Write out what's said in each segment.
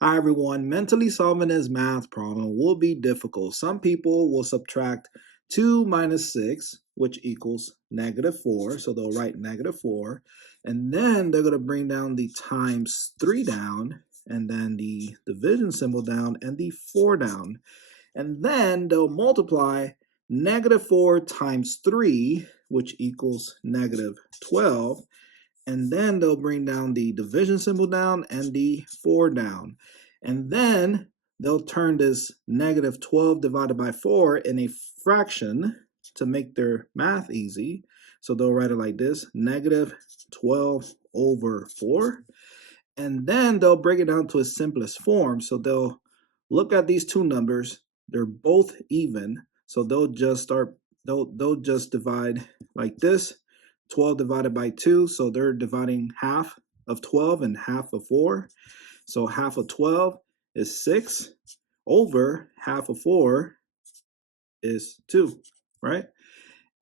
Hi everyone, mentally solving this math problem will be difficult. Some people will subtract 2 minus 6, which equals -4. So they'll write -4. And then they're going to bring down the times 3 down, and then the division symbol down, and the 4 down. And then they'll multiply -4 times 3, which equals -12. And then they'll bring down the division symbol down and the 4 down. And then they'll turn this -12 divided by 4 in a fraction to make their math easy. So they'll write it like this, -12 over 4. And then they'll break it down to its simplest form. So they'll look at these two numbers. They're both even. So they'll just divide like this. 12 divided by 2, so they're dividing half of 12 and half of 4. So half of 12 is 6 over half of 4 is 2, right?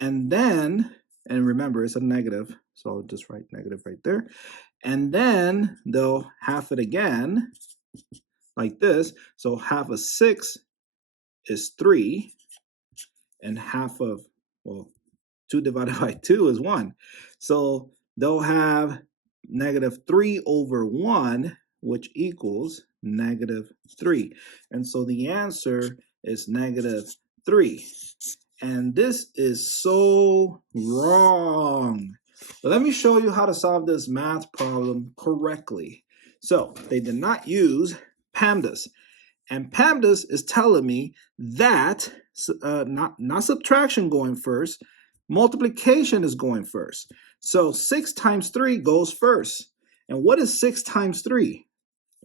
And then, and remember, it's a negative, so I'll just write negative right there. And then they'll half it again like this. So half of 6 is 3, and half of, well, 2 divided by 2 is 1. So they'll have -3 over 1, which equals -3. And so the answer is -3. And this is so wrong. But let me show you how to solve this math problem correctly. So they did not use PEMDAS. And PEMDAS is telling me that not subtraction going first, multiplication is going first. So 6 times 3 goes first. And what is 6 times 3?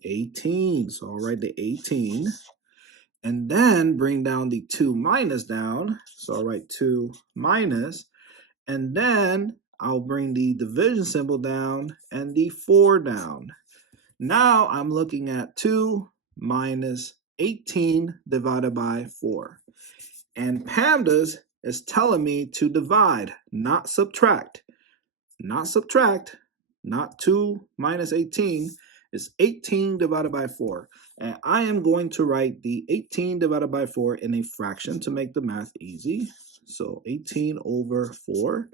18. So I'll write the 18. And then bring down the 2 minus down. So I'll write 2 minus. And then I'll bring the division symbol down and the 4 down. Now I'm looking at 2 minus 18 divided by 4. And PEMDAS is telling me to divide, not subtract. Not subtract, not 2 minus 18. It's 18 divided by 4. And I am going to write the 18 divided by 4 in a fraction to make the math easy. So 18 over 4.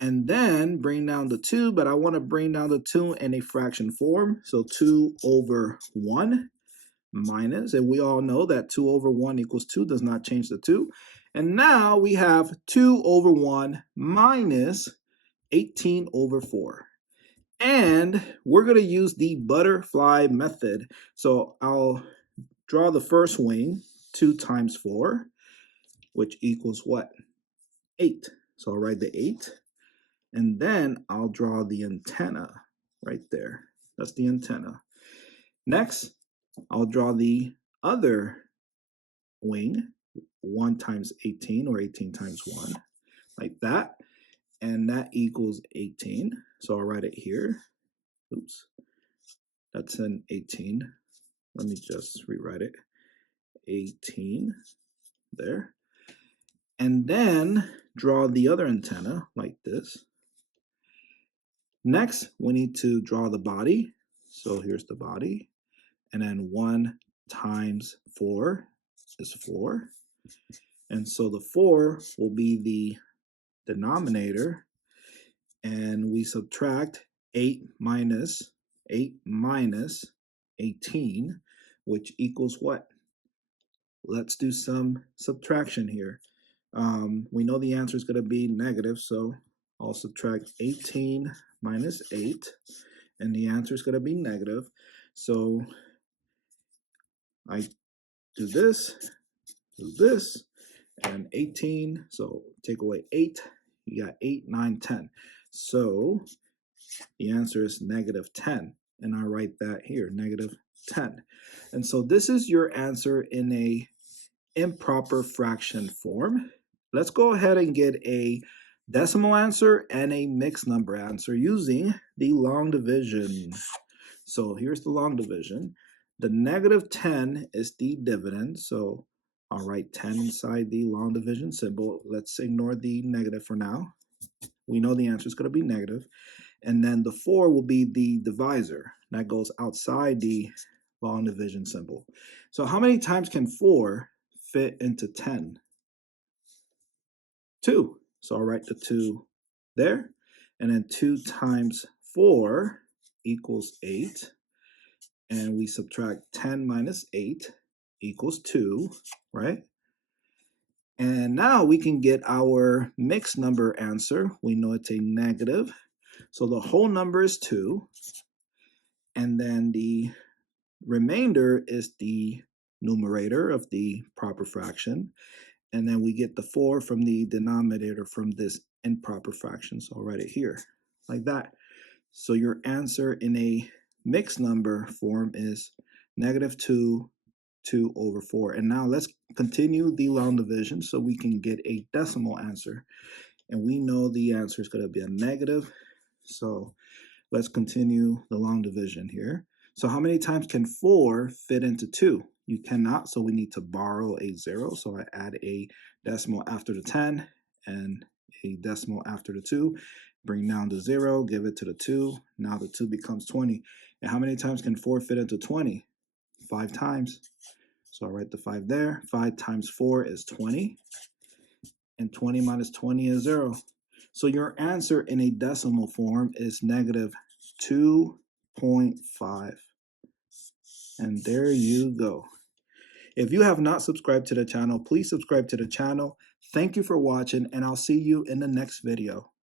And then bring down the 2, but I want to bring down the 2 in a fraction form. So 2 over 1 minus, and we all know that 2 over 1 equals 2, does not change the 2. And now we have 2 over 1 minus 18 over 4. And we're going to use the butterfly method. So I'll draw the first wing, 2 times 4, which equals what? 8. So I'll write the 8. And then I'll draw the antenna right there. That's the antenna. Next, I'll draw the other wing, 1 times 18, or 18 times 1, like that. And that equals 18. So I'll write it here. Oops. That's an 18. Let me just rewrite it. 18 there. And then draw the other antenna like this. Next, we need to draw the body. So here's the body. And then 1 times 4 is 4. And so the 4 will be the denominator. And we subtract 8 minus 18, which equals what? Let's do some subtraction here. We know the answer is going to be negative, so I'll subtract 18 minus 8, and the answer is going to be negative. So I do this, and 18, so take away 8, you got 8, 9, 10. So the answer is -10, and I write that here, -10. And so this is your answer in a improper fraction form. Let's go ahead and get a decimal answer and a mixed number answer using the long division. So here's the long division. The -10 is the dividend, so I'll write 10 inside the long division symbol. Let's ignore the negative for now. We know the answer is going to be negative. And then the 4 will be the divisor. That goes outside the long division symbol. So how many times can 4 fit into 10? 2. So I'll write the 2 there. And then 2 times 4 equals 8. And we subtract 10 minus 8 equals 2, right? And now we can get our mixed number answer. We know it's a negative. So the whole number is 2. And then the remainder is the numerator of the proper fraction. And then we get the 4 from the denominator from this improper fraction. So I'll write it here like that. So your answer in a mixed number form is negative 2 over 4. And now let's continue the long division so we can get a decimal answer. And we know the answer is going to be a negative. So let's continue the long division here. So how many times can 4 fit into 2? You cannot, so we need to borrow a 0. So I add a decimal after the 10 and a decimal after the 2. Bring down the 0, give it to the 2. Now the 2 becomes 20. And how many times can 4 fit into 20? 5 times. So I'll write the 5 there. 5 times 4 is 20. And 20 minus 20 is 0. So your answer in a decimal form is negative 2.5. And there you go. If you have not subscribed to the channel, please subscribe to the channel. Thank you for watching, and I'll see you in the next video.